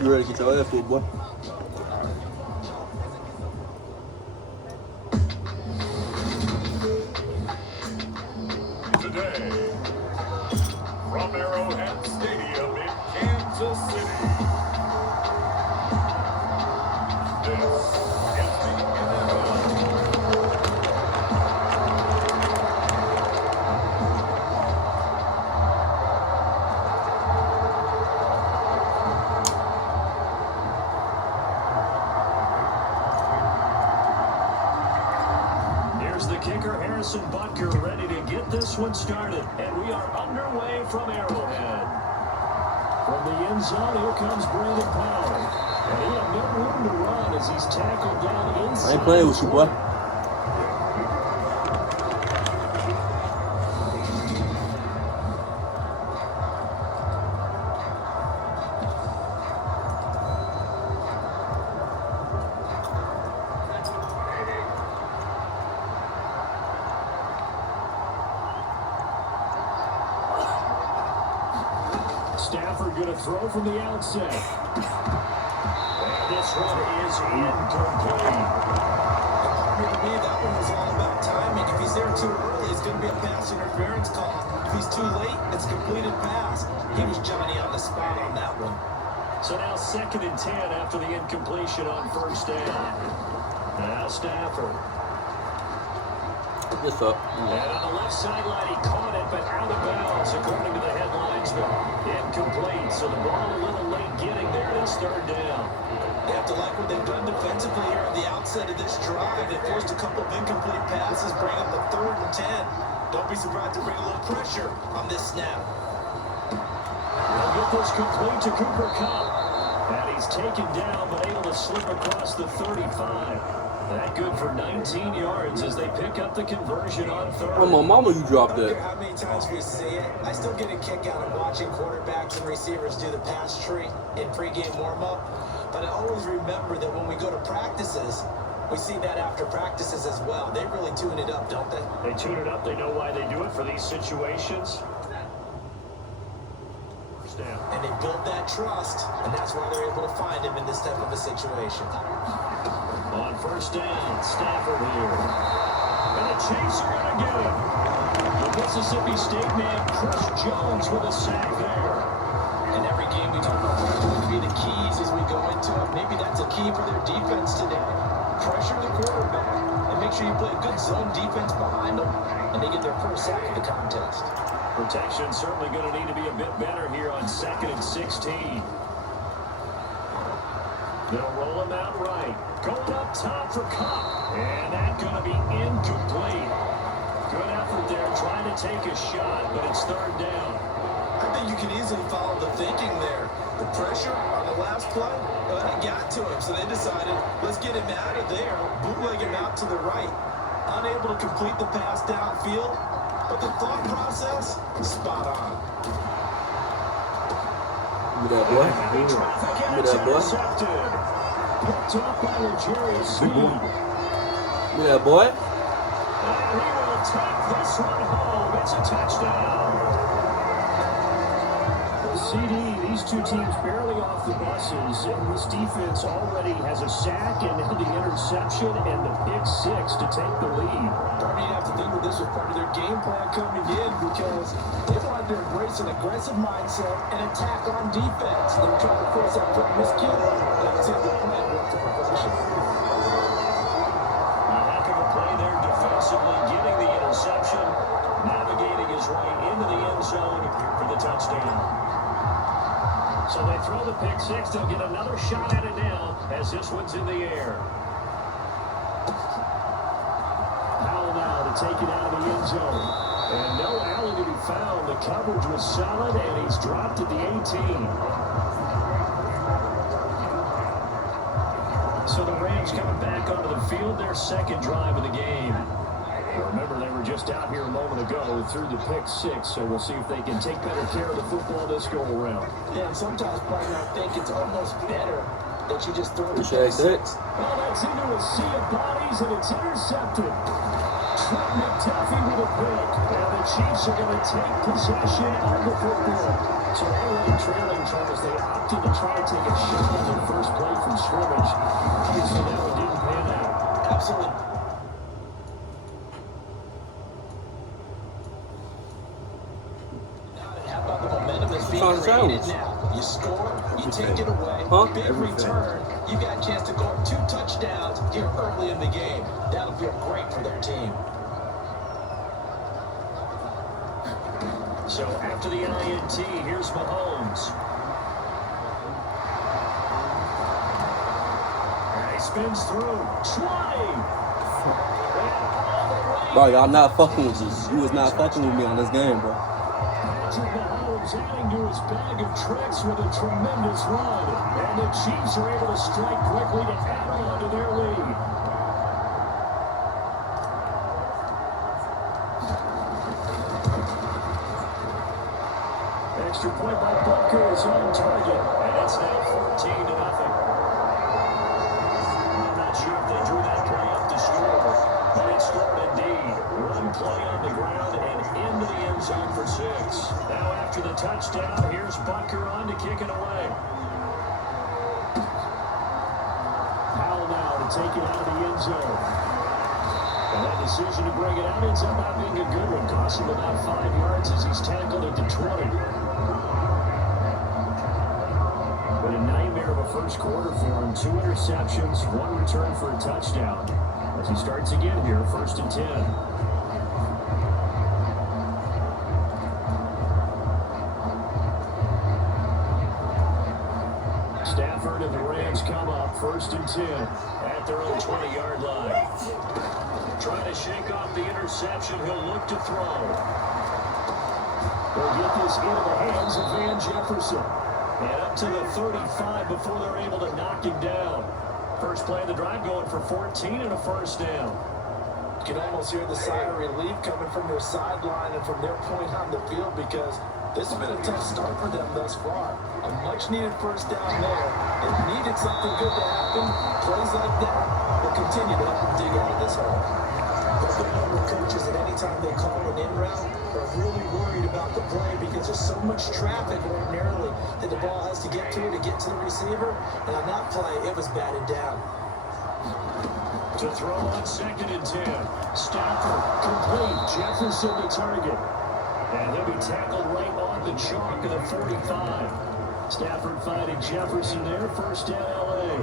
You ready to get your ass whooped, boy? Today, from Arrowhead Stadium in Kansas City, this is the NFL. Here's the kicker, Harrison Butker, ready to get this one started. And we are underway from Arrowhead. From the end zone, here comes Brandon Powell. And he had no room to run as he's tackled down inside. I ain't playing with you, boy. Stafford going to throw from the outset. And this one is incomplete. To me, that one was all about timing. If he's there too early, it's going to be a pass interference call. If he's too late, it's a completed pass. He was Johnny on the spot on that one. So now 2nd and 10 after the incompletion on first down. Now Stafford. What's up? And on the left sideline, he caught it, but out of bounds, according to the headlines. Incomplete, so the ball a little late getting there. It's 3rd down. You have to like what they've done defensively here on the outset of this drive. They forced a couple of incomplete passes, bring up the 3rd and 10. Don't be surprised to bring a little pressure on this snap. They'll get this complete to Cooper Kupp. And he's taken down, but able to slip across the 35. That good for 19 yards as they pick up the conversion on 3rd. Oh, my mama, you dropped I don't that. care how many times we see it. I still get a kick out of watching quarterbacks and receivers do the pass tree in pregame warm-up. But I always remember that when we go to practices, we see that after practices as well. They really tune it up, don't they? They tune it up. They know why they do it for these situations. And they build that trust, and that's why they're able to find him in this type of a situation. On first down, Stafford here. And the Chiefs are going to get him. The Mississippi State man, Chris Jones, with a sack there. In every game, we talk about what's going to be the keys as we go into it. Maybe that's a key for their defense today. Pressure the quarterback, and make sure you play a good zone defense behind them, and they get their first sack of the contest. Protection certainly going to need to be a bit better here on 2nd and 16. They'll roll him out right. Going up top for Kupp. And that's going to be incomplete. Good effort there trying to take a shot, but it's 3rd down. I think you can easily follow the thinking there. The pressure on the last play, it got to him. So they decided, let's get him out of there, bootleg him out to the right. Unable to complete the pass downfield, but the thought process, spot on. Give me that, boy. Give me that, boy. Picked up by Legarius Sneed. Give me that, boy. And he will take this one home. It's a touchdown. CD, these two teams barely off the buses, and this defense already has a sack and the interception and the pick 6 to take the lead. Probably have to think that this was part of their game plan coming in because they wanted to embrace an aggressive mindset and attack on defense. They were trying to force that quick miscue, and I would say the plan worked to perfection. A heck of a play there defensively, getting the interception, navigating his way into the end zone for the touchdown. So they throw the pick 6. They'll get another shot at it now as this one's in the air. Powell now to take it out of the end zone. And no alley to be found. The coverage was solid, and he's dropped at the 18. So the Rams coming back onto the field, their 2nd drive of the game. Remember, they were just out here a moment ago through the pick 6, so we'll see if they can take better care of the football this go-around. Yeah, and sometimes, partner, I think it's almost better that you just throw the Appreciate pick 6. Well, that's into a sea of bodies, and it's intercepted. Trent McDuffie with a pick, and the Chiefs are going to take possession of the football. So they were trailing Chargers. They opted to try to take a shot on their first play from scrimmage. Obviously, that one didn't pan out. Absolutely. How about the momentum is being created now? You score, you take it away, big return. You got a chance to go up 2 touchdowns here early in the game. That'll feel great for their team. So after the INT, here's Mahomes. And he spins through. 20. Bro, y'all not fucking with you. You was not fucking with me on this game, bro. Patrick Mahomes adding to his bag of tricks with a tremendous run. And the Chiefs are able to strike quickly to add on to their lead. Extra point by Butker is on target. And it's now 14-0. I'm not sure if they drew that play up to score. But it scored indeed. Run play on the ground and into the end zone for 6. Now after the touchdown, here's Butker on to kick it away. Powell now to take it out of the end zone. And that decision to bring it out ends up not being a good one. Cost him about 5 yards as he's tackled at the 20. But a nightmare of a first quarter for him. 2 interceptions, 1 return for a touchdown. As he starts again here, 1st and 10. Stafford and the Rams come up 1st and 10 at their own 20-yard line. Trying to shake off the interception, he'll look to throw. They'll get this into the hands of Van Jefferson. And up to the 35 before they're able to knock him down. First play of the drive going for 14 and a first down. You can almost hear the sigh of relief coming from their sideline and from their point on the field because this has been a tough start for them thus far. A much-needed first down there. It needed something good to happen. Plays like that will continue to help them dig out of this hole. There's a number of coaches that anytime they call an in-route are really worried about the play because there's so much traffic ordinarily that the ball has to get through to get to the receiver. And on that play, it was batted down. To throw on 2nd and 10. Stafford complete. Jefferson to target. And he'll be tackled right on the chalk of the 45. Stafford finding Jefferson there. First down, LA.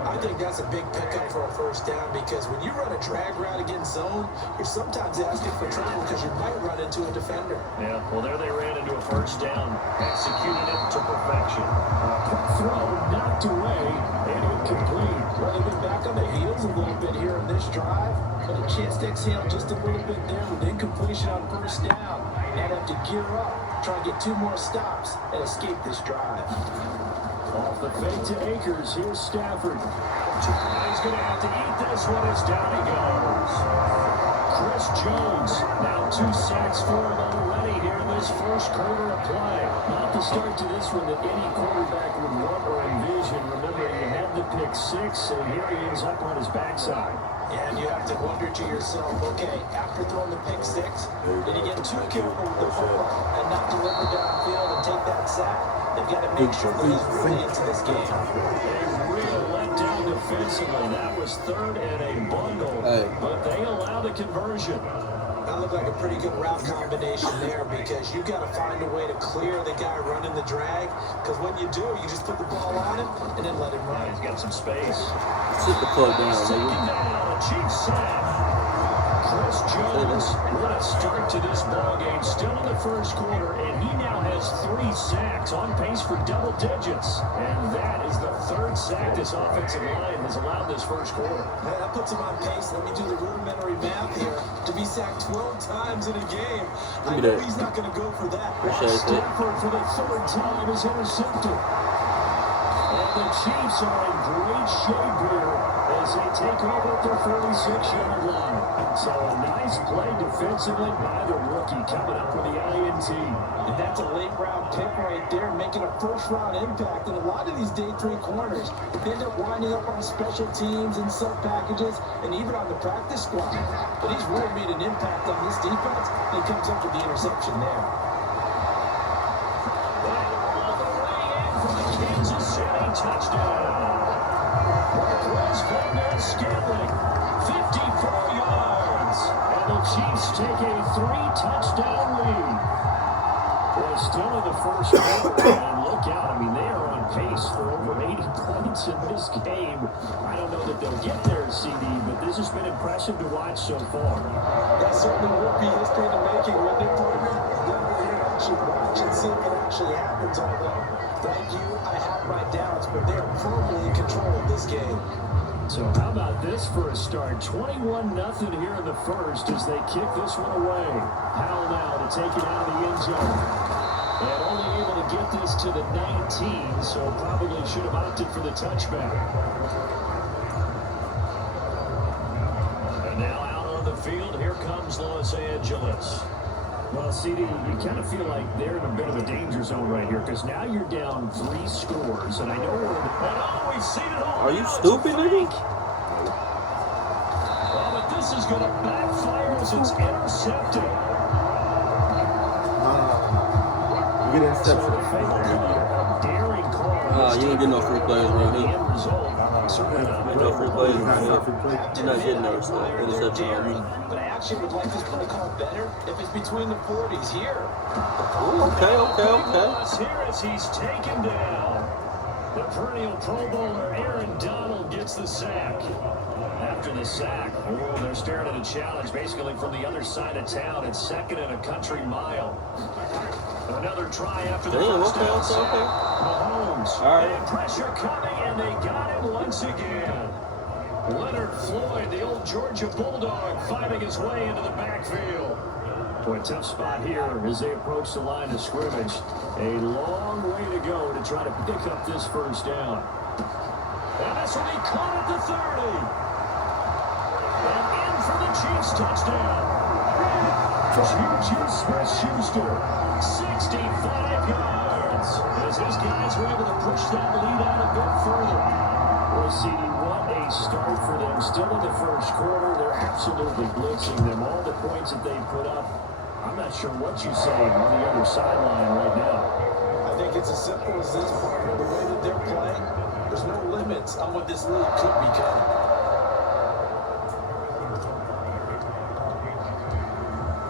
I think that's a big pickup for a first down because when you run a drag route against zone, you're sometimes asking for trouble because you might run into a defender. Yeah, well, there they ran into a first down. Executed it to perfection. Quick throw knocked away and incomplete. Well, they've been back on their heels a little bit here in this drive, but a chance to exhale just a little bit there with incompletion on first down. Now they have to gear up, try and get 2 more stops and escape this drive. Off the fake to Akers, here's Stafford. He's going to have to eat this one as down he goes. Chris Jones, now 2 sacks for him already here in this first quarter of play. Not the start to this one that any quarterback would want or envision. Remember, he had the pick 6, and here he ends up on his backside. And you have to wonder to yourself, okay, after throwing the pick 6, did he get too careful with the football and not deliver downfield and take that sack? They've got to make sure that he's really into this game. A real letdown defensively. That was 3rd and a bundle, but they allow the conversion. That looked like a pretty good route combination there because you got to find a way to clear the guy running the drag because when you do, you just put the ball on him and then let him run. He's got some space. Sit the fuck down, Taking nigga. down a cheap sack. Chris Jones, what a start to this ball game. Still in the first quarter, and he now has 3 sacks, on pace for double digits. And that is the 3rd sack this offensive line has allowed this first quarter. Man, that puts him on pace. Let me do the rudimentary math here. To be sacked 12 times in a game, I know he's not going to go for that. Stafford for the 3rd time is intercepted. And the Chiefs are in great shape here as they take over at their 46-yard line. So a nice play defensively by the rookie coming up with the INT. And that's a late-round pick right there, making a first-round impact. And a lot of these day 3 corners end up winding up on special teams and sub packages and even on the practice squad. But he's really made an impact on this defense. He comes up with the interception there. All the way in for the Kansas City touchdown. Marquez Valdez-Scantling, 54 yards. And the Chiefs take a 3-touchdown lead. Well, still in the first quarter, and look out. I mean, they are on pace for over 80 points in this game. I don't know that they'll get there, CD, but this has been impressive to watch so far. That certainly would be history in the making, wouldn't it, partner? Then we can actually watch and see if it actually happens, although, thank you, I have my doubts, but they're firmly in control of this game. So how about this for a start? 21-0 here in the first as they kick this one away. Howell now to take it out of the end zone. And only able to get this to the 19, so probably should have opted for the touchback. And now out on the field, here comes Los Angeles. Well, CD, you kind of feel like they're in a bit of a danger zone right here because now you're down 3 scores, and I know we've seen it all. Are you stupid, nigga? Well, but this is going to backfire as it's intercepted. You get interception. Daring call. You don't get no free plays right here. End result. Certainly not. No free plays right here. Have to You're not admit, getting no I interception admire right their here. daring, but I actually would like this play called better if it's between the 40s here. Ooh, okay. Loss here as he's taken down. The perennial Pro Bowler Aaron Donald gets the sack. After the sack, they're staring at a challenge basically from the other side of town. It's 2nd and a country mile. Another try after the first down. Mahomes. All right. And pressure coming, and they got him once again. Leonard Floyd, the old Georgia Bulldog, finding his way into the backfield. Boy, tough spot here as they approach the line of scrimmage. A long way to go to try to pick up this first down. And this will be caught at the 30. And in for the Chiefs touchdown. Juju Smith-Schuster, 65 yards. As his guys were able to push that lead out a bit further. Well, CD, what a start for them. Still in the first quarter, they're absolutely blitzing them. All the points that they put up, I'm not sure what you say on the other sideline right now. I think it's as simple as this, partner. The way that they're playing, there's no limits on what this league could become.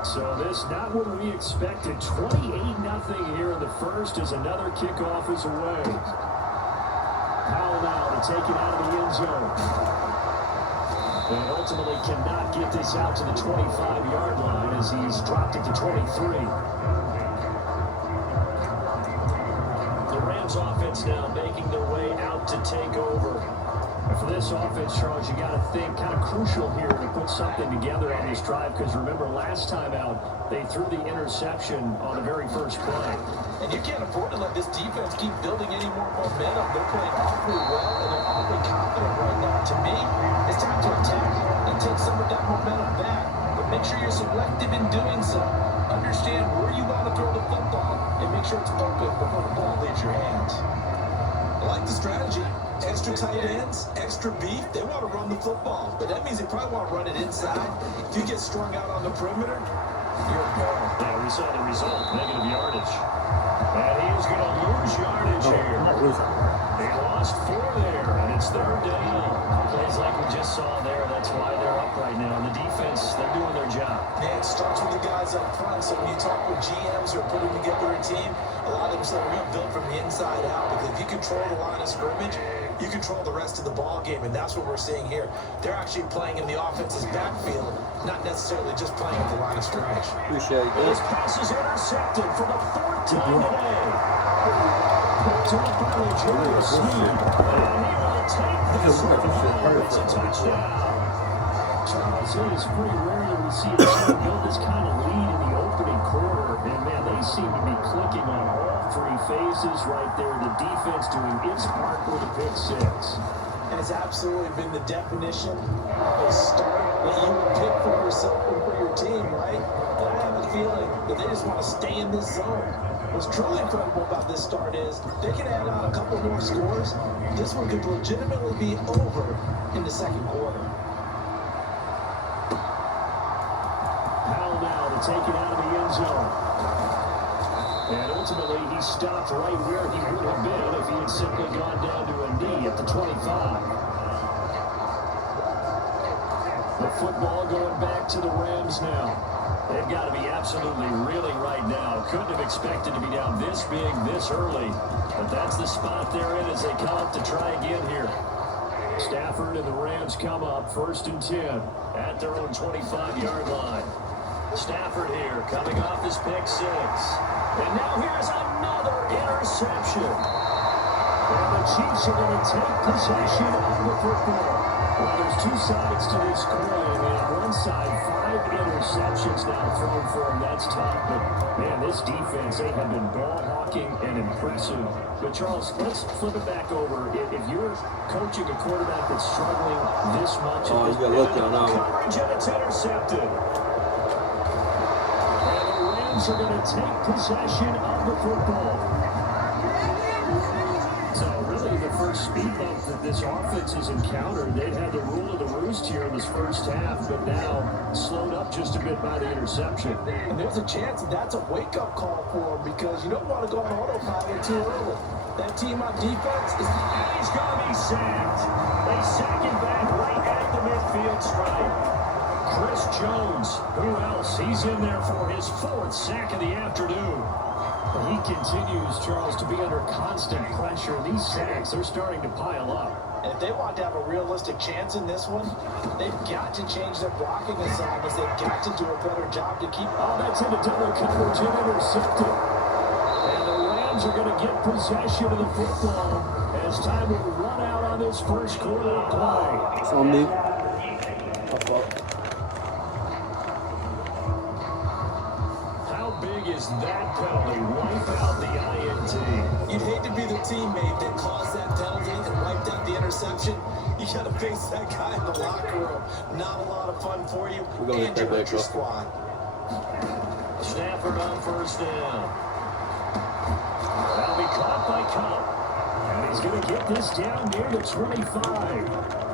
So this not what we expected. 28-0 here in the first as another kickoff is away. Howell now to take it out of the end zone. And ultimately cannot get this out to the 25-yard line as he's dropped it to 23. The Rams offense now making their way out to take over. And for this offense, Charles, you got to think kind of crucial here to put something together on this drive because remember last time out they threw the interception on the very first play. And you can't afford to let this defense keep building any more momentum. They're playing awfully well and they're awfully confident right now. To me, it's time to attack and take some of that momentum back. But make sure you're selective in doing so. Understand where you want to throw the football and make sure it's open before the ball leaves your hands. I like the strategy. Extra tight ends, extra beef, they want to run the football. But that means they probably want to run it inside. If you get strung out on the perimeter, you're gone. Yeah, we saw the result, negative yardage. And he's going to lose yardage here. He lost 4 there, and it's 3rd down. Plays like we just saw there, that's why they're up right now. And the defense, they're doing their job. Yeah, it starts with the guys up front. So when you talk with GMs who are putting together a team, a lot of them say we're going to build from the inside out. Because if you control the line of scrimmage, you control the rest of the ball game, and that's what we're seeing here. They're actually playing in the offense's backfield, not necessarily just playing at the line of scrimmage. Appreciate it. This pass is intercepted for the 4th time today. Picked up by L'Jarius Sneed, and he will take this one home. It's a touchdown. Charles, it is pretty rare that we see a team build this kind of lead in the opening quarter, and man, they seem to be clicking on all 3 phases right there. The defense doing its part with a pick 6. And it's absolutely been the definition of a start that you would pick for yourself and for your team, right? And I have a feeling that they just want to stay in this zone. What's truly incredible about this start is they can add on a couple more scores. This one could legitimately be over in the second quarter. Howell now to to take it out of the end zone. And ultimately, he stopped right where he would have been if he had simply gone down to a knee at the 25. The football going back to the Rams now. They've got to be absolutely reeling right now. Couldn't have expected to be down this big, this early. But that's the spot they're in as they come up to try again here. Stafford and the Rams come up 1st and 10 at their own 25-yard line. Stafford here coming off his pick 6. And now here's another interception. And the Chiefs are going to take possession of the football. Well, there's two sides to this coin. On one side, 5 interceptions now thrown for him. That's tough. But, man, this defense, they have been ball hawking and impressive. But, Charles, let's flip it back over. If you're coaching a quarterback that's struggling this much, Oh, he's got look down now. coverage and it's intercepted. And the Rams are going to take possession of the football. So really the first speed bump that this offense has encountered, they've had the rule of the roost here in this first half, but now slowed up just a bit by the interception. And there's a chance that's a wake-up call for him because you don't want to go on autopilot too early. That team on defense is... And he's going to be sacked. They sack him back right at the midfield stripe. Chris Jones, who else? He's in there for his 4th sack of the afternoon. He continues, Charles, to be under constant pressure. These sacks, they're starting to pile up. And if they want to have a realistic chance in this one, they've got to change their blocking assignments. They've got to do a better job to keep... Oh, that's in a double coverage and intercepted. And the Rams are going to get possession of the football as time will run out on this first quarter of play. It's on me. Is that penalty wipe out the INT? You'd hate to be the teammate that caused that penalty and wiped out the interception. You got to face that guy in the locker room. Not a lot of fun for you and your squad. Stafford on 1st down. That'll be caught by Cup. And he's going to get this down near the 25.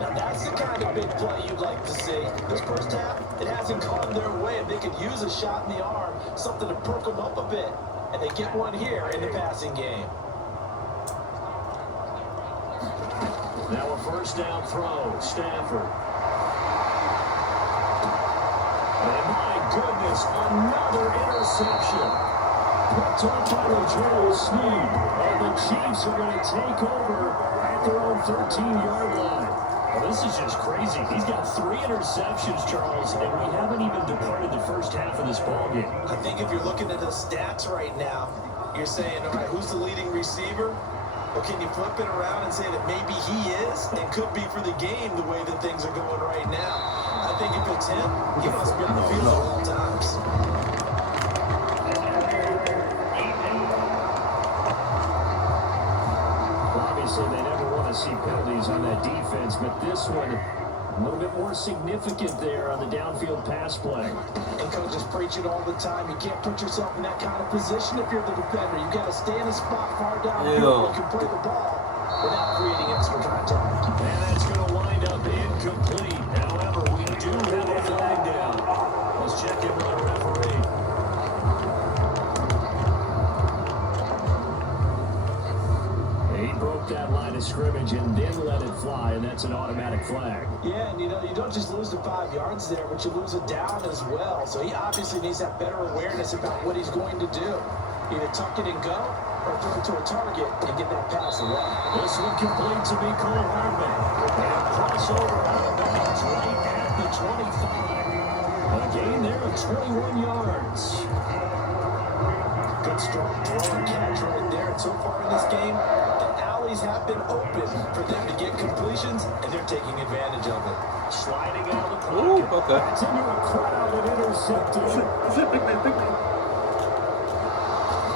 Now that's the kind of big play you'd like to see. This first half, it hasn't gone their way. If they could use a shot in the arm, something to perk them up a bit. And they get one here in the passing game. Now a 1st down throw, Stafford. And my goodness, another interception. Picked up by Joe Snead. And the Chiefs are going to take over at their own 13-yard line. Well, this is just crazy. He's got 3 interceptions, Charles, and we haven't even departed the first half of this ballgame. I think if you're looking at the stats right now, you're saying, all right, who's the leading receiver? Or can you flip it around and say that maybe he is and could be for the game the way that things are going right now? I think if it's him, he must be on the field at all times. Obviously, they never want to see penalties on that defense, but this one, a little bit more significant there on the downfield pass play. And coaches preach it all the time. You can't put yourself in that kind of position if you're the defender. You've got to stay in a spot far downfield where you can play the ball without creating extra contact. And that's going to wind up incomplete. However, we do have a flag down. Let's check in with our referee. He broke that line of scrimmage and then let it fly, and that's an automatic flag. Yeah, and you don't just lose the 5 yards there, but you lose it down as well. So he obviously needs to have better awareness about what he's going to do. Either tuck it and go, or throw it to a target and get that pass away. This one complete to Mecole Hardman. And crossover out of bounds right at the 25. A gain there of 21 yards. Good strong throw and catch right there. And so far in this game, the alleys have been open for them to get completions, and they're taking advantage of it. Sliding out of the pocket. Ooh, okay. That's into a crowd and intercepted. Big man.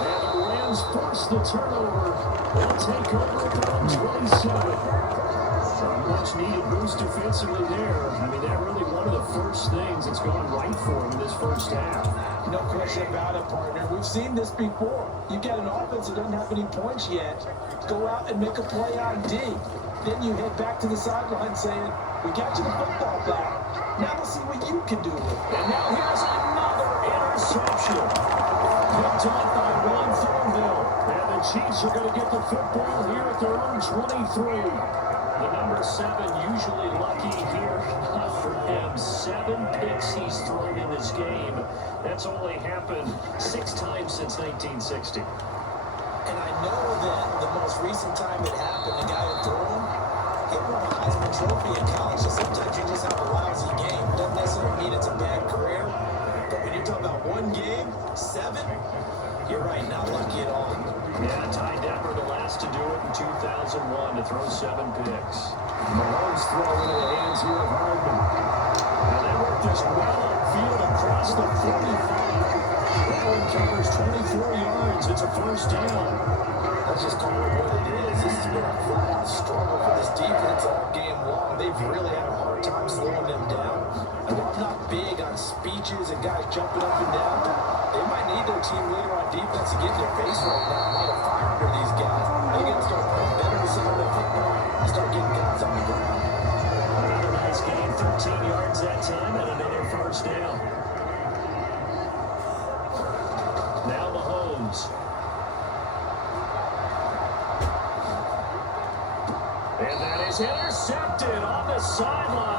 And the Rams force the turnover. They'll take over at their own 27. A much-needed boost defensively there. I mean, that really one of the first things that's gone right for him in this first half. No question about it, partner. We've seen this before. You get an offense that doesn't have any points yet. Go out and make a play on D. Then you head back to the sideline saying, we got you the football back. Now let's see what you can do with it. And now here's another off by one Thornville. And the Chiefs are going to get the football here at their own 23. The number 7 usually lucky here. Not for him. 7 picks he's thrown in this game. That's only happened 6 times since 1960. And I know that the most recent time it happened, the guy who threw him, he won a Heisman Trophy in college. So sometimes you just have a lousy game. Doesn't necessarily mean it's a bad career. But when you're talking about one game, 7, you're right, not lucky at all. Yeah, Ty Detmer, the last to do it in 2001 to throw 7 picks. Mahomes throw into the hands here of Hardman. And they work this well upfield across the 45. That one covers 24 yards. It's a first down. Let's just call it what it is. This has been a flat-out struggle for this defense all game long. They've really had a hard time slowing them down. And while I'm not big on speeches and guys jumping up and down, they might need their team leader on defense to get in their face right now. Light a fire under these guys. They got to start playing better to side of the football and start getting guys on the ground. Another nice game, 13 yards that time, and another first down. Now Mahomes. And that is intercepted on the sideline.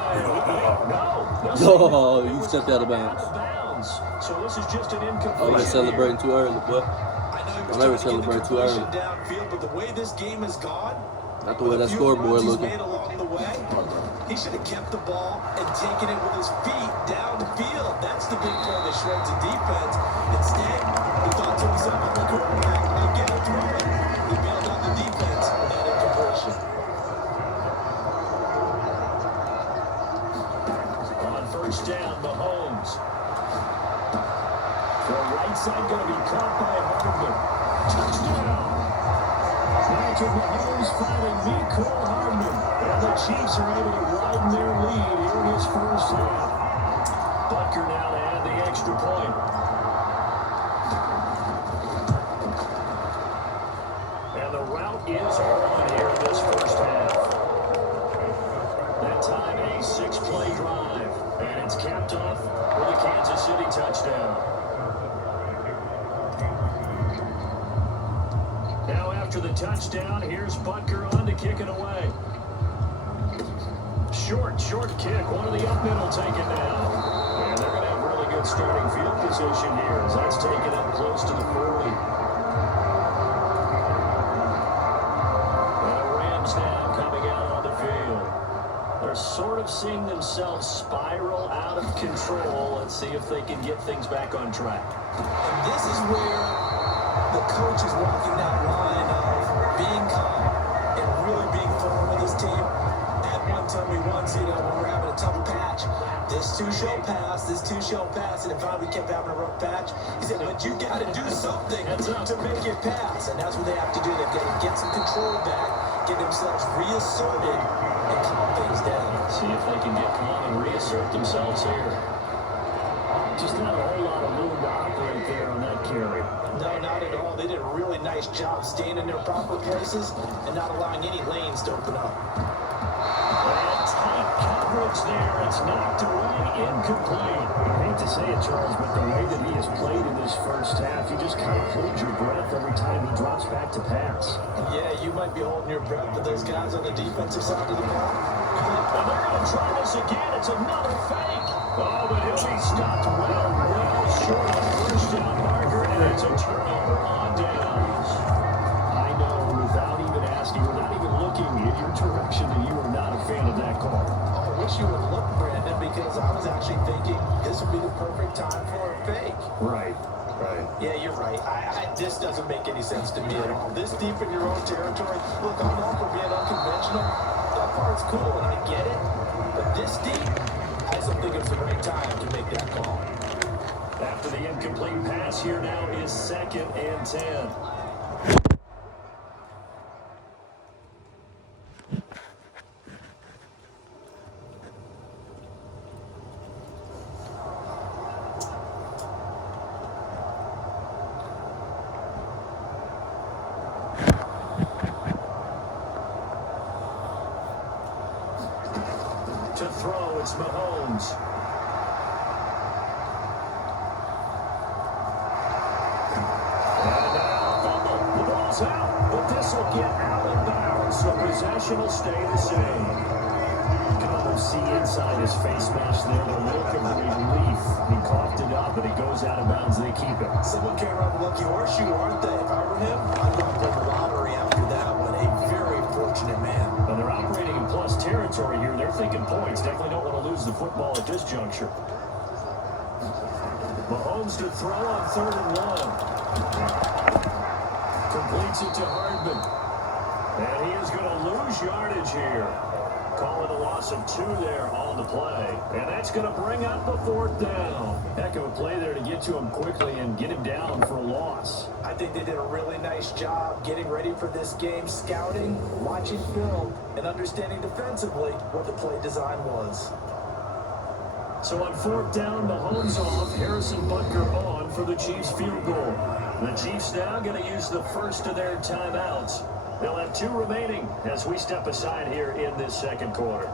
No, you stepped out of bounds. So this is just an incomplete. Oh, you're celebrating too early, but I'm never celebrate too early. Downfield, but the way this game has gone, not the way that scoreboard looking. Along the way, he should have kept the ball and taken it with his feet downfield. That's the big play that shreds the defense. Instead, he thought to himself, I'm the quarterback, I'll get it through it. He bailed on the defense with that incompletion. On first down, Mahomes. The right side going to be caught by Hardman. Touchdown! Patrick Mahomes finding Mecole Hardman. And the Chiefs are able to widen their lead here in this first half. Butker now to add the extra point. And the route is on here in this first half. That time a 6-play drive. And it's capped off with a Kansas City touchdown. Now after the touchdown, here's Butker on to kick it away. Short kick. One of the up middle taken down. And they're going to have really good starting field position here as that's taken up close to the 40. And the Rams now coming out on the field. They're sort of seeing themselves spiral out of control. Let's see if they can get things back on track. And this is where the coach is walking that line of being calm and really being firm with his team. At one time we once, when we're having a tough patch, this too shall pass, and if we kept having a rough patch, he said, but you got to do something to make it pass, and that's what they have to do. They've got to get some control back, get themselves reasserted, and calm things down. See if they can get calm and reassert themselves here. Just not a whole lot of room to operate there on that carry. No, not at all. They did a really nice job staying in their proper places and not allowing any lanes to open up. And tight coverage there. It's knocked away, incomplete. I hate to say it, Charles, but the way that he has played in this first half, you just kind of hold your breath every time he drops back to pass. Yeah, you might be holding your breath, but those guys on the defensive side of the ball. And they're going to try this again. It's another fake. Oh, but he'll be stopped well short of first down marker, and it's a turnover on downs. I know, without even asking, without even looking in your direction, that you are not a fan of that call. Oh, I wish you would look, Brandon, because I was actually thinking this would be the perfect time for a fake. Right. Yeah, you're right. This doesn't make any sense to me at all. This deep in your own territory, look, I'm all for being unconventional. That part's cool, and I get it. But this deep, I don't think it's the right time to make that call. After the incomplete pass, here now is 2nd and 10. To throw, it's Mahomes. this will get out of bounds, so possession will stay the same. You can almost see inside his face mask there the look of relief. He coughed it up, and it goes out of bounds. They keep it. Someone came around the lucky horseshoe, aren't they? If I were him, I'd go play the lottery after that one. A very fortunate man. Well, they're operating in plus territory here. They're thinking points. Definitely don't want to lose the football at this juncture. Mahomes to throw on 3rd and 1. Completes it to Hardman. And he is going to lose yardage here. Call it a loss of 2 there on the play. And that's going to bring up the 4th down. Heck of a play there to get to him quickly and get him down for a loss. I think they did a really nice job getting ready for this game, scouting, watching film, and understanding defensively what the play design was. So on 4th down, Mahomes off, Harrison Butker on for the Chiefs field goal. The Chiefs now going to use the first of their timeouts. They'll have 2 remaining as we step aside here in this second quarter.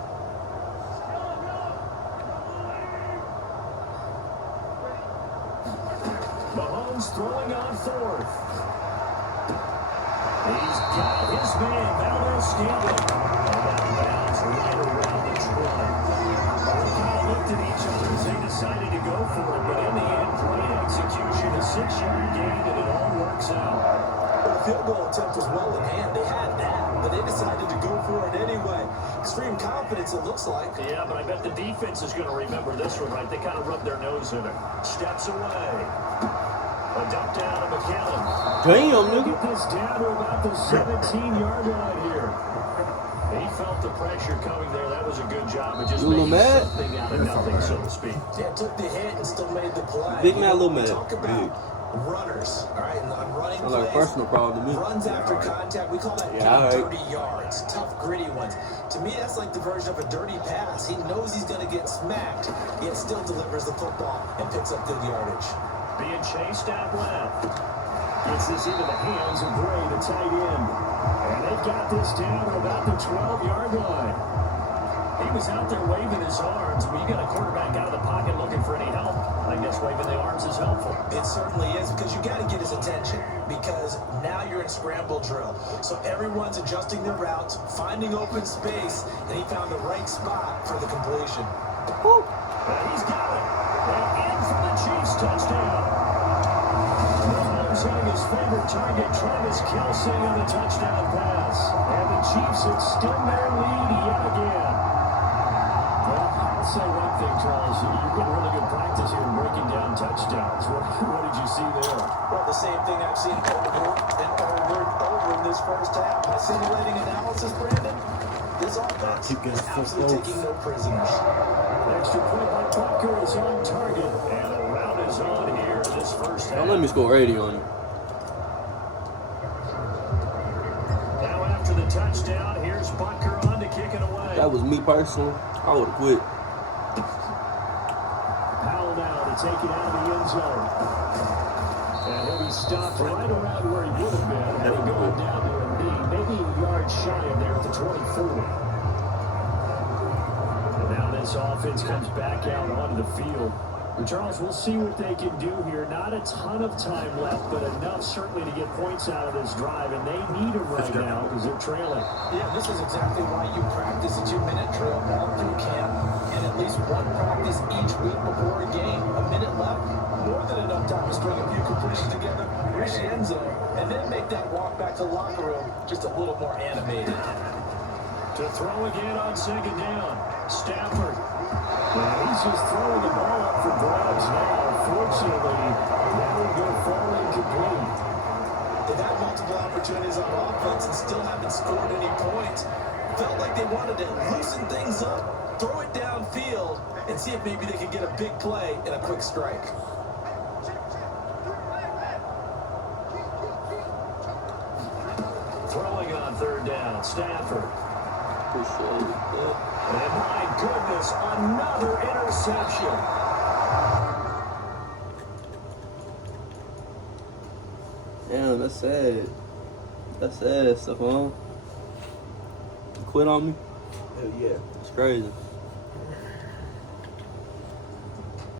Mahomes throwing on 4th. He's got his man, Valdez Scantling. And out of bounds right around the 20. They kind of looked at each other as they decided to go for it, but in the end, great execution, a 6-yard gain, and it all works out. The field goal attempt was well in hand. They had that, but they decided to go for it anyway. Extreme confidence, it looks like. Yeah, but I bet the defense is going to remember this one, right? They kind of rubbed their nose in it. Steps away. A dump down to McKinnon. Damn, nigga. Get this down to about the 17-yard line here. He felt the pressure coming there. That was a good job. It just made something out of nothing, so to speak. Yeah, took the hit and still made the play. Big man, little man. Talk about runners, all right, and on running Sounds plays. like a personal problem to me. Runs after contact, we call that dirty yards, tough, gritty ones. To me, that's like the version of a dirty pass. He knows he's going to get smacked, yet still delivers the football and picks up good yardage. Being chased out left. Gets this into the hands of Gray, the tight end. And they've got this down to about the 12-yard line. He was out there waving his arms. When you got a quarterback out of the pocket looking for any help, I guess waving the arms is helpful. It certainly is, because you got to get his attention, because now you're in scramble drill. So everyone's adjusting their routes, finding open space, and he found the right spot for the completion. And he's got it. And in for the Chiefs touchdown. Mahomes hitting his favorite target, Travis Kelce, on the touchdown pass. And the Chiefs extend their lead yet again. Well, I'll say one thing, Charles. You've been really good practice here in breaking down touchdowns. What did you see there? Well, the same thing I've seen over and over in this first half. My simulating analysis, Brandon, this offense is absolutely taking no prisoners. Extra point by Butker is on target, and a round is on here in this first half. Don't let me score 80 on you. Now after the touchdown, here's Butker on to kick it away. That was me personally. I would have quit. Powell now to take it out of the end zone. And he'll be stopped right around where he would have been. And he'll go down to a knee, maybe a yard shy of there at the 24. And now this offense comes back out onto the field. But Charles, we'll see what they can do here. Not a ton of time left, but enough certainly to get points out of this drive. And they need them right now because they're trailing. Yeah, this is exactly why you practice a 2-minute drill all through camp, and at least one practice each week before a game. A minute left, more than enough time to string a few completions together, reach the end zone, and then make that walk back to the locker room just a little more animated. To throw again on second down. Stafford. Well, he's just throwing the ball up for grabs now. Fortunately, that will go far incomplete. They've had multiple opportunities on offense and still haven't scored any points. Felt like they wanted to loosen things up, throw it downfield, and see if maybe they could get a big play and a quick strike. Throwing on third down. Stafford. Appreciate it. And my goodness, another interception. Damn, that's sad. That's sad, Stephon. You quit on me? Hell yeah. It's crazy.